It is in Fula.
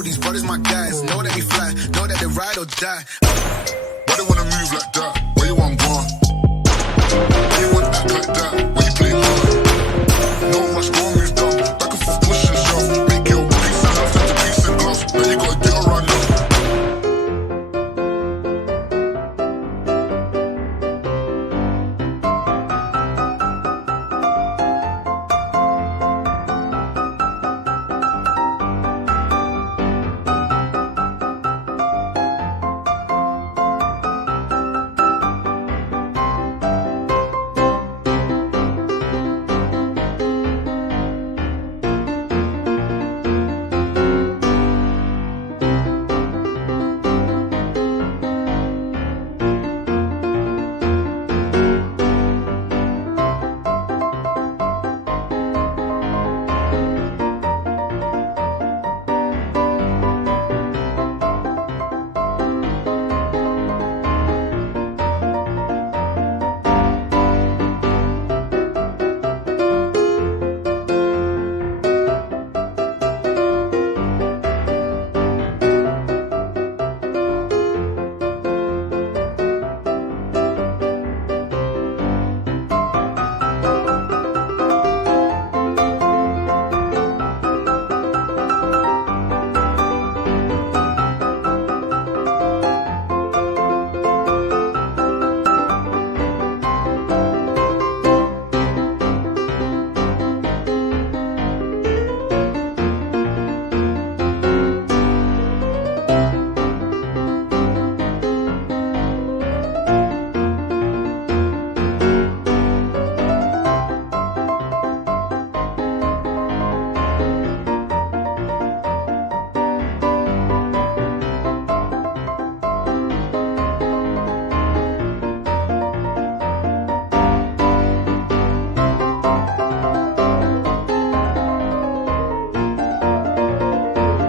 know these brothers my guys. Know that we fly, know that they ride or die. Why they wanna move like that? Where you want gone? Why you wanna act like that? When you play hard? No rush, go and move down. Back and forth, push and shove. Make your peace and love turn to peace and gloves. Now you gotta do